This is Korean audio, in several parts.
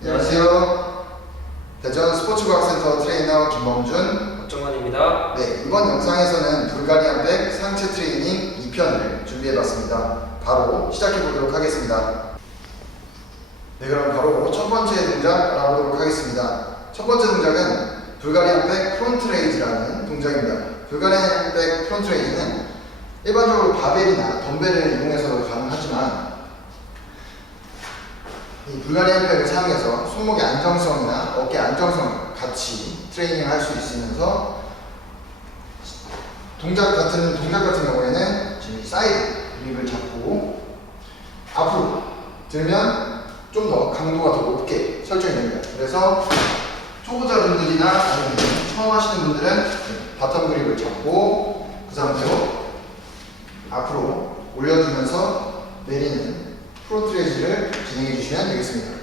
안녕하세요. 대전 스포츠과학센터 트레이너 김범준. 박정환입니다. 네, 이번 영상에서는 불가리안 백 상체 트레이닝 2편을 준비해봤습니다. 바로 시작해보도록 하겠습니다. 네, 그럼 바로 첫 번째 동작 알아보도록 하겠습니다. 첫 번째 동작은 불가리안 백 프론트 레이즈라는 동작입니다. 불가리안 백 프론트 레이즈는 일반적으로 바벨이나 덤벨을 이용해서도 가능하지만 이 불가리안 백을 사용해서 손목의 안정성이나 어깨 안정성을 같이 트레이닝을 할 수 있으면서 동작 같은 동작 같은 경우에는 지금 이 사이드 그립을 잡고 앞으로 들면 좀 더 강도가 더 높게 설정이 됩니다. 그래서 초보자분들이나 아니면 처음 하시는 분들은 네, 바텀 그립을 잡고 그 상태로 앞으로 올려주면서 내리는 프로트레이즈를 진행해 주시면 되겠습니다.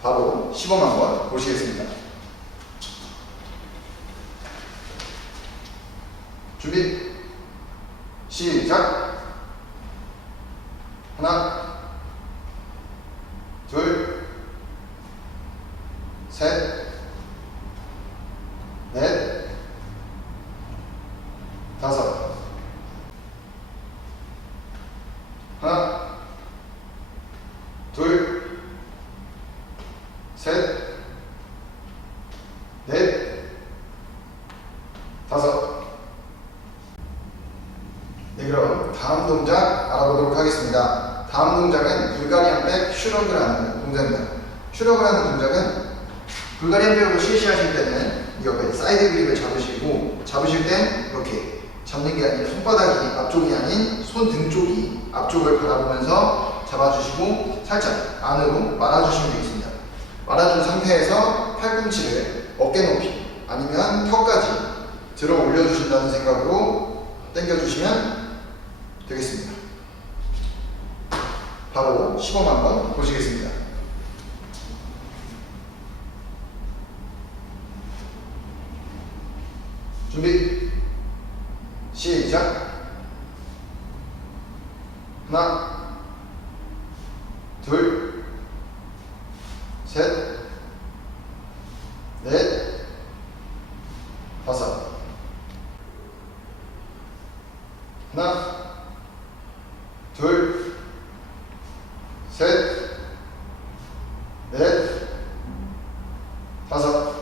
바로 시범 한번 보시겠습니다. 준비. 시작. 하나. 둘셋넷. 다섯 하나 둘셋넷 다섯 네, 그럼 다음 동작 알아보도록 하겠습니다. 다음 동작은 불가리안 백 슈러그라는 동작입니다. 슈러그라는 동작은 불가리안 백으로 실시하실 때는 이 옆에 사이드 그립을 잡으시고 잡으실 땐 이렇게 잡는 게 아니라 손바닥이 앞쪽이 아닌 손등 쪽이 앞쪽을 바라보면서 잡아주시고 살짝 안으로 말아주시면 되겠습니다. 말아준 상태에서 팔꿈치를 어깨 높이 아니면 턱까지 들어 올려주신다는 생각으로 당겨주시면 되겠습니다. 바로 시범 한번 보시겠습니다. 준비 시작 하나 둘셋넷 다섯 하나, 둘, 셋, 넷, 다섯.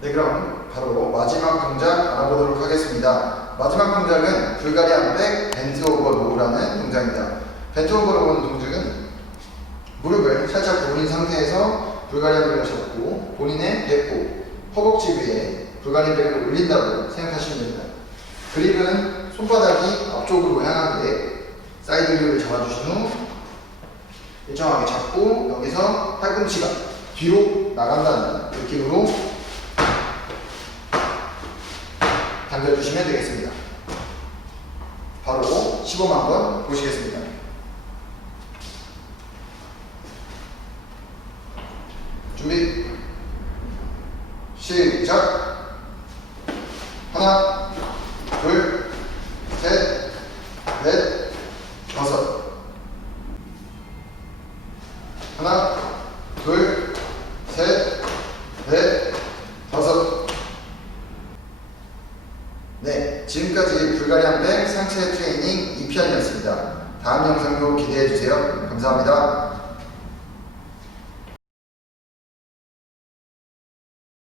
네, 그럼 바로 마지막 동작 알아보도록 하겠습니다. 마지막 동작은 불가리안 백 벤트 오버 로우라는 동작입니다. 벤트 오버 로우는 동작은 무릎을 살짝 구부린 상태에서 불가리안 백을 잡고 본인의 배꼽, 허벅지 위에 불가리안 백을 올린다고 생각하시면 됩니다. 그립은 손바닥이 앞쪽으로 향하게 사이드 그립을 잡아주신 후 일정하게 잡고 여기서 팔꿈치가 뒤로 나간다는 느낌으로 당겨주시면 되겠습니다. 바로 시범 한번 보시겠습니다. 준비 시작 하나 둘, 셋, 넷, 다섯. 하나, 둘, 셋, 넷, 다섯. 네, 지금까지 불가리안 백 상체 트레이닝 2편이었습니다. 다음 영상도 기대해 주세요. 감사합니다.